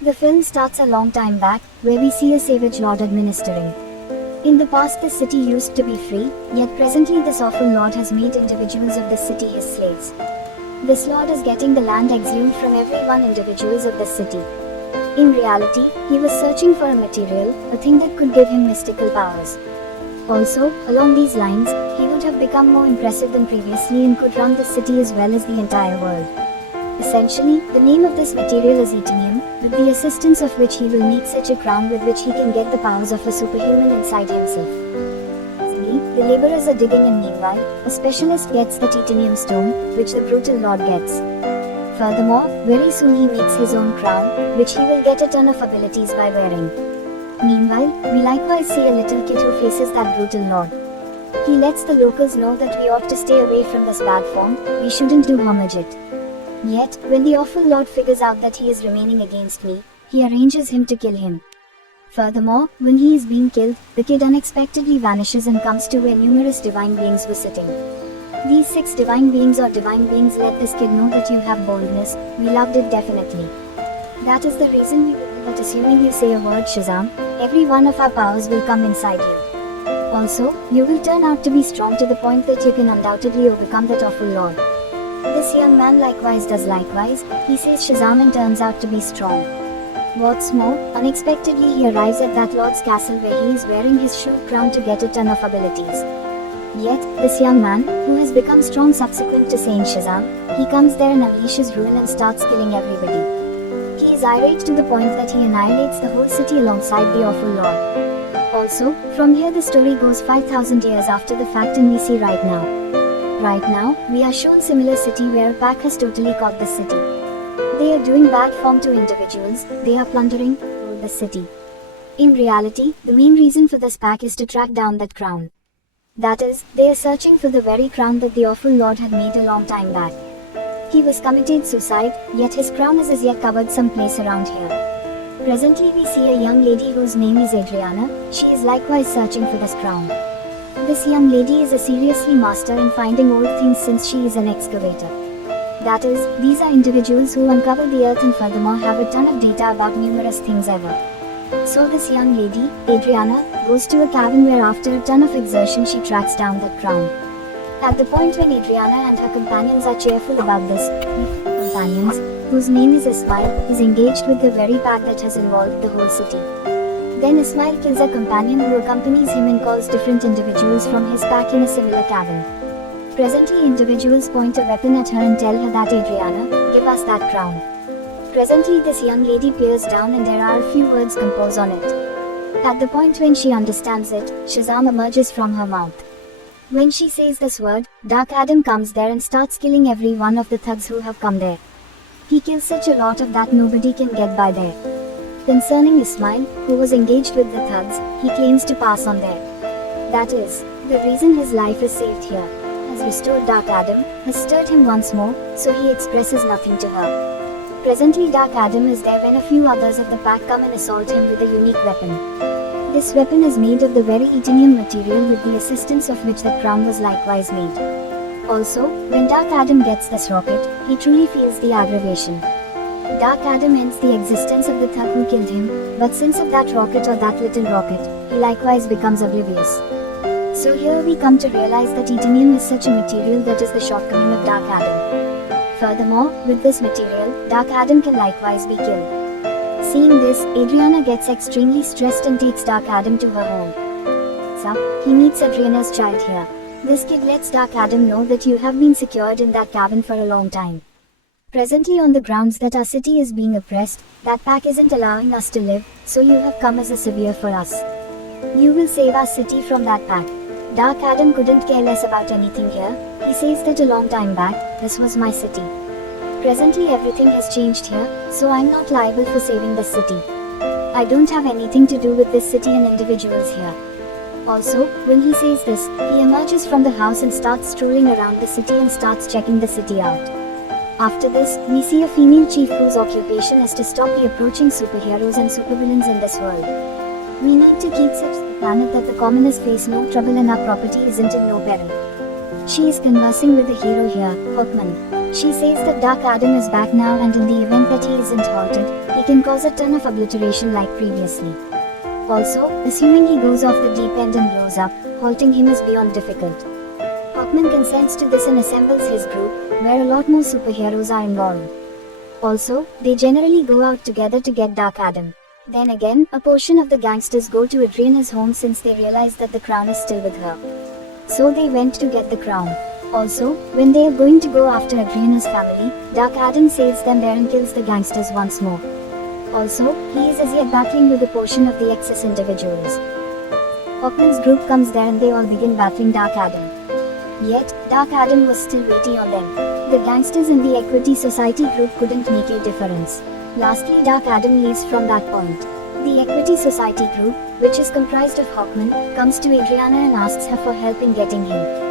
The film starts a long time back, where we see a savage lord administering. In the past the city used to be free, yet presently this awful lord has made individuals of the city his slaves. This lord is getting the land exhumed from every one individuals of the city. In reality, he was searching for a material, a thing that could give him mystical powers. Also, along these lines, he would have become more impressive than previously and could run the city as well as the entire world. Essentially, the name of this material is Etinium, with the assistance of which he will make such a crown with which he can get the powers of a superhuman inside himself. The laborers are digging and meanwhile, a specialist gets the titanium stone, which the brutal lord gets. Furthermore, very soon he makes his own crown, which he will get a ton of abilities by wearing. Meanwhile, we likewise see a little kid who faces that brutal lord. He lets the locals know that we ought to stay away from this bad form, we shouldn't do homage it. Yet, when the awful lord figures out that he is remaining against me, he arranges him to kill him. Furthermore, when he is being killed, the kid unexpectedly vanishes and comes to where numerous divine beings were sitting. These 6 divine beings let this kid know that you have boldness, we loved it definitely. That is the reason we believe that assuming you say a word Shazam, every one of our powers will come inside you. Also, you will turn out to be strong to the point that you can undoubtedly overcome that awful lord. This young man likewise does likewise, he says Shazam and turns out to be strong. What's more, unexpectedly he arrives at that lord's castle where he is wearing his shoe crown to get a ton of abilities. Yet, this young man, who has become strong subsequent to saying Shazam, he comes there and unleashes ruin and starts killing everybody. He is irate to the point that he annihilates the whole city alongside the awful lord. Also, from here the story goes 5,000 years after the fact and we see right now. Right now, we are shown similar city where a pack has totally caught the city. They are doing bad form to individuals, they are plundering the city. In reality, the main reason for this pack is to track down that crown. That is, they are searching for the very crown that the awful lord had made a long time back. He was committed suicide, yet his crown is as yet covered some place around here. Presently we see a young lady whose name is Adriana, she is likewise searching for this crown. This young lady is a seriously master in finding old things since she is an excavator. That is, these are individuals who uncover the earth and furthermore have a ton of data about numerous things ever. So this young lady, Adriana, goes to a cavern where after a ton of exertion she tracks down that crown. At the point when Adriana and her companions are cheerful about this, companions, whose name is Ismail, is engaged with the very pack that has involved the whole city. Then Ismail kills a companion who accompanies him and calls different individuals from his pack in a similar cavern. Presently individuals point a weapon at her and tell her that Adriana, give us that crown. Presently this young lady peers down and there are a few words composed on it. At the point when she understands it, Shazam emerges from her mouth. When she says this word, Dark Adam comes there and starts killing every one of the thugs who have come there. He kills such a lot of that nobody can get by there. Concerning Ismail, who was engaged with the thugs, he claims to pass on there. That is, the reason his life is saved here, has restored Dark Adam, has stirred him once more, so he expresses nothing to her. Presently Dark Adam is there when a few others of the pack come and assault him with a unique weapon. This weapon is made of the very Etinium material with the assistance of which the crown was likewise made. Also, when Dark Adam gets this rocket, he truly feels the aggravation. Dark Adam ends the existence of the thug who killed him, but since of that rocket or that little rocket, he likewise becomes oblivious. So here we come to realize that Etinium is such a material that is the shortcoming of Dark Adam. Furthermore, with this material, Dark Adam can likewise be killed. Seeing this, Adriana gets extremely stressed and takes Dark Adam to her home. So, he meets Adriana's child here. This kid lets Dark Adam know that you have been secured in that cabin for a long time. Presently on the grounds that our city is being oppressed, that pack isn't allowing us to live, so you have come as a savior for us. You will save our city from that pack. Dark Adam couldn't care less about anything here, he says that a long time back, this was my city. Presently everything has changed here, so I'm not liable for saving this city. I don't have anything to do with this city and individuals here. Also, when he says this, he emerges from the house and starts strolling around the city and starts checking the city out. After this, we see a female chief whose occupation is to stop the approaching superheroes and supervillains in this world. We need to keep such the planet that the commoners face no trouble and our property isn't in no peril. She is conversing with the hero here, Hawkman. She says that Dark Adam is back now, and in the event that he isn't halted, he can cause a ton of obliteration like previously. Also, assuming he goes off the deep end and blows up, halting him is beyond difficult. Hawkman consents to this and assembles his group, where a lot more superheroes are involved. Also, they generally go out together to get Dark Adam. Then again, a portion of the gangsters go to Adriana's home since they realize that the crown is still with her. So they went to get the crown. Also, when they are going to go after Adriana's family, Dark Adam saves them there and kills the gangsters once more. Also, he is as yet battling with a portion of the excess individuals. Hawkman's group comes there and they all begin battling Dark Adam. Yet, Dark Adam was still waiting on them. The gangsters in the Equity Society group couldn't make a difference. Lastly, Dark Adam leaves from that point. The Equity Society group, which is comprised of Hawkman, comes to Adriana and asks her for help in getting him.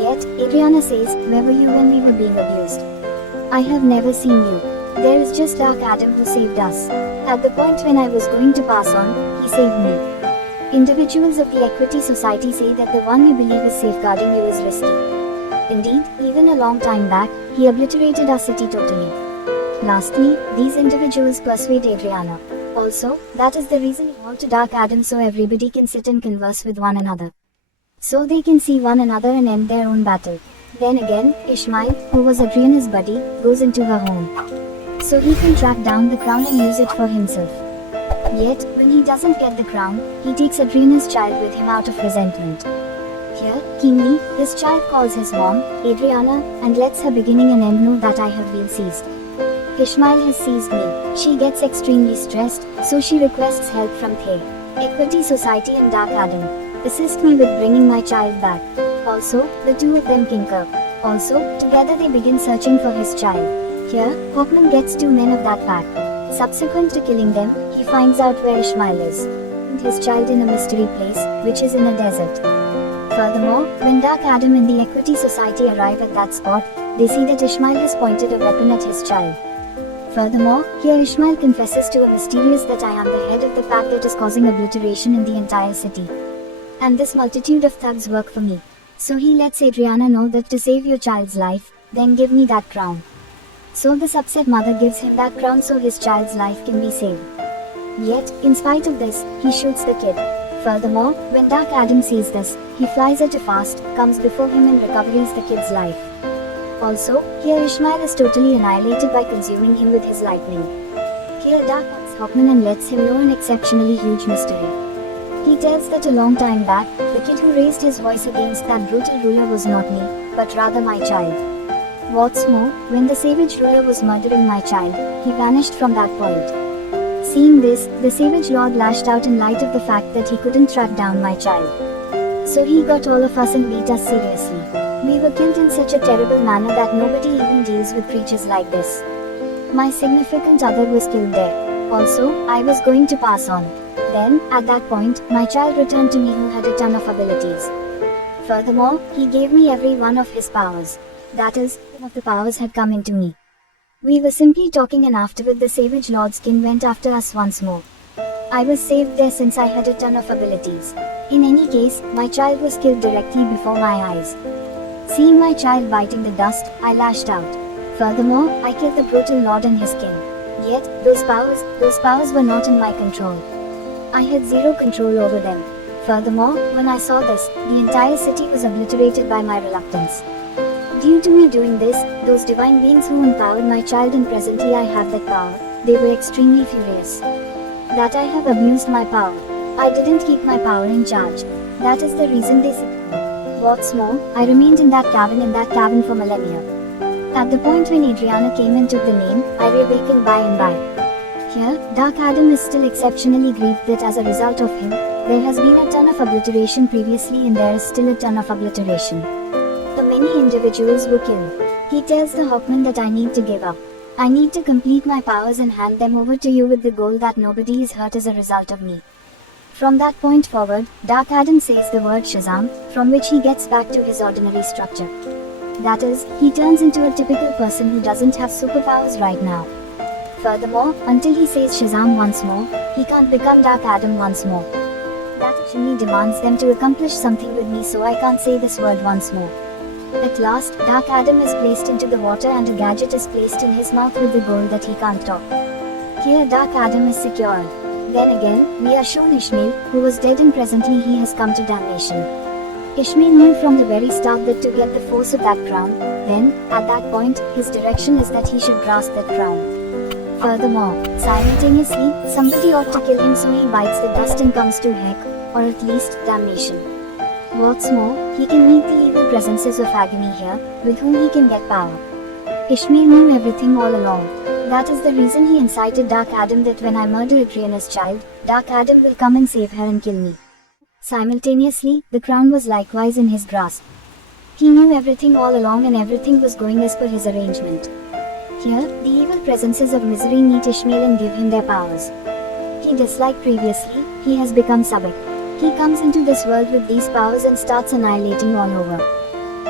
Yet, Adriana says, "Where were you when we were being abused? I have never seen you. There is just Dark Adam who saved us. At the point when I was going to pass on, he saved me." Individuals of the Equity Society say that the one you believe is safeguarding you is risky. Indeed, even a long time back, he obliterated our city totally. Lastly, these individuals persuade Adriana. Also, that is the reason he went to Dark Adam, so everybody can sit and converse with one another. So they can see one another and end their own battle. Then again, Ishmael, who was Adriana's buddy, goes into her home. So he can track down the crown and use it for himself. Yet, when he doesn't get the crown, he takes Adriana's child with him out of resentment. Here, keenly, this child calls his mom, Adriana, and lets her beginning and end know that I have been seized. Ishmael has seized me. She gets extremely stressed, so she requests help from The Equity Society and Dark Adam. Assist me with bringing my child back. Also, the two of them concur. Also, together they begin searching for his child. Here, Hawkman gets 2 men of that pack. Subsequent to killing them, he finds out where Ishmael is. And his child in a mystery place, which is in a desert. Furthermore, when Dark Adam and the Equity Society arrive at that spot, they see that Ishmael has pointed a weapon at his child. Furthermore, here Ishmael confesses to a mysterious that I am the head of the pack that is causing obliteration in the entire city. And this multitude of thugs work for me. So he lets Adriana know that to save your child's life, then give me that crown. So this upset mother gives him that crown so his child's life can be saved. Yet, in spite of this, he shoots the kid. Furthermore, when Dark Adam sees this, he flies at a fast, comes before him and recovers the kid's life. Also, here Ishmael is totally annihilated by consuming him with his lightning. Here Dark asks Hawkman and lets him know an exceptionally huge mystery. He tells that a long time back, the kid who raised his voice against that brutal ruler was not me, but rather my child. What's more, when the savage ruler was murdering my child, he vanished from that point. Seeing this, the savage lord lashed out in light of the fact that he couldn't track down my child. So he got all of us and beat us seriously. We were killed in such a terrible manner that nobody even deals with creatures like this. My significant other was killed there. Also, I was going to pass on. Then, at that point, my child returned to me who had a ton of abilities. Furthermore, he gave me every one of his powers. That is, some of the powers had come into me. We were simply talking and afterward the savage lord's kin went after us once more. I was saved there since I had a ton of abilities. In any case, my child was killed directly before my eyes. Seeing my child biting the dust, I lashed out. Furthermore, I killed the brutal lord and his kin. Yet, those powers were not in my control. I had zero control over them. Furthermore, when I saw this, the entire city was obliterated by my reluctance. Due to me doing this, those divine beings who empowered my child and presently I have that power, they were extremely furious. That I have abused my power. I didn't keep my power in charge. That is the reason they said. What's more, I remained in that cavern for millennia. At the point when Adriana came and took the name, I reawakened by and by. Here, Dark Adam is still exceptionally grieved that as a result of him, there has been a ton of obliteration previously and there is still a ton of obliteration. The many individuals were killed. He tells the Hawkman that I need to give up. I need to complete my powers and hand them over to you with the goal that nobody is hurt as a result of me. From that point forward, Dark Adam says the word Shazam, from which he gets back to his ordinary structure. That is, he turns into a typical person who doesn't have superpowers right now. Furthermore, until he says Shazam once more, he can't become Dark Adam once more. That actually demands them to accomplish something with me, so I can't say this word once more. At last, Dark Adam is placed into the water and a gadget is placed in his mouth with the goal that he can't talk. Here Dark Adam is secured. Then again, we are shown Ishmael, who was dead and presently he has come to damnation. Ishmael knew from the very start that to get the force of that crown, then, at that point, his direction is that he should grasp that crown. Furthermore, simultaneously, somebody ought to kill him so he bites the dust and comes to heck, or at least, damnation. What's more, he can meet the evil presences of agony here, with whom he can get power. Ishmael knew everything all along. That is the reason he incited Dark Adam that when I murder Adriana's child, Dark Adam will come and save her and kill me. Simultaneously, the crown was likewise in his grasp. He knew everything all along and everything was going as per his arrangement. Here, the evil presences of misery meet Ishmael and give him their powers. He disliked previously, he has become Sabak. He comes into this world with these powers and starts annihilating all over.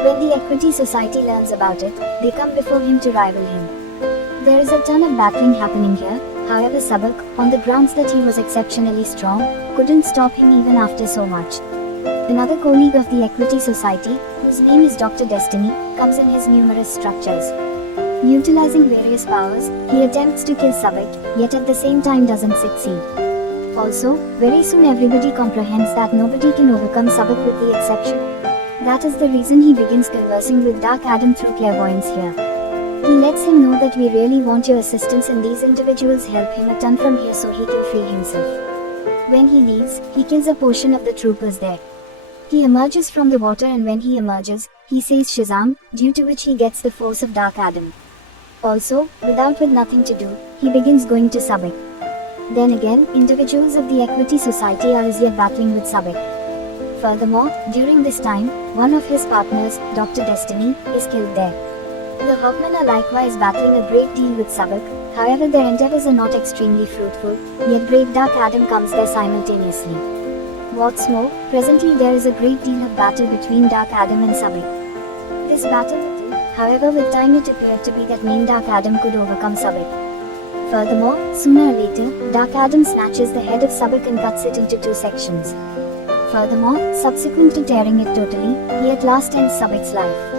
When the Equity Society learns about it, they come before him to rival him. There is a ton of battling happening here, however Sabak, on the grounds that he was exceptionally strong, couldn't stop him even after so much. Another colleague of the Equity Society, whose name is Dr. Destiny, comes in his numerous structures. Utilizing various powers, he attempts to kill Sabak, yet at the same time doesn't succeed. Also, very soon everybody comprehends that nobody can overcome Sabak with the exception. That is the reason he begins conversing with Dark Adam through clairvoyance here. He lets him know that we really want your assistance and these individuals help him a ton from here so he can free himself. When he leaves, he kills a portion of the troopers there. He emerges from the water and when he emerges, he says Shazam, due to which he gets the force of Dark Adam. Also, with nothing to do, he begins going to Sabak. Then again, individuals of the Equity Society are as yet battling with Sabak. Furthermore, during this time, one of his partners, Dr. Destiny, is killed there. The Hawkmen are likewise battling a great deal with Sabak, however their endeavors are not extremely fruitful, yet Great Dark Adam comes there simultaneously. What's more, presently there is a great deal of battle between Dark Adam and Sabak. This battle however with time it appeared to be that main Dark Adam could overcome Sabak. Furthermore, sooner or later, Dark Adam snatches the head of Sabak and cuts it into 2 sections. Furthermore, subsequent to tearing it totally, he at last ends Sabak's life.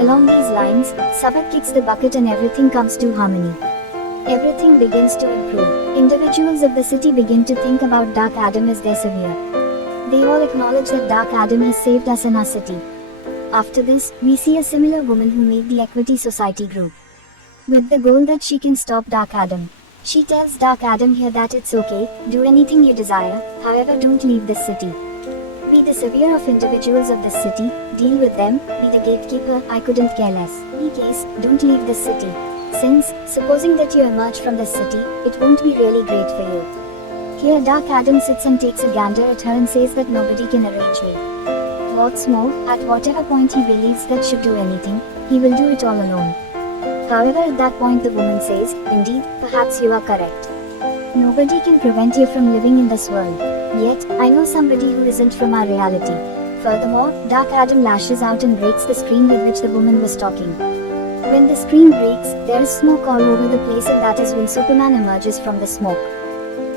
Along these lines, Sabak kicks the bucket and everything comes to harmony. Everything begins to improve. Individuals of the city begin to think about Dark Adam as their savior. They all acknowledge that Dark Adam has saved us in our city. After this, we see a similar woman who made the Equity Society group. With the goal that she can stop Dark Adam. She tells Dark Adam here that it's okay, do anything you desire, however don't leave this city. Be the savior of individuals of this city, deal with them, be the gatekeeper, I couldn't care less. In case, don't leave this city. Since, supposing that you emerge from this city, it won't be really great for you. Here Dark Adam sits and takes a gander at her and says that nobody can arrange me. What's more, at whatever point he believes that should do anything, he will do it all alone. However at that point the woman says, indeed, perhaps you are correct. Nobody can prevent you from living in this world. Yet, I know somebody who isn't from our reality. Furthermore, Dark Adam lashes out and breaks the screen with which the woman was talking. When the screen breaks, there is smoke all over the place and that is when Superman emerges from the smoke.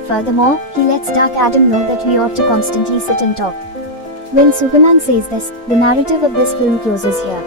Furthermore, he lets Dark Adam know that we ought to constantly sit and talk. When Superman says this, the narrative of this film closes here.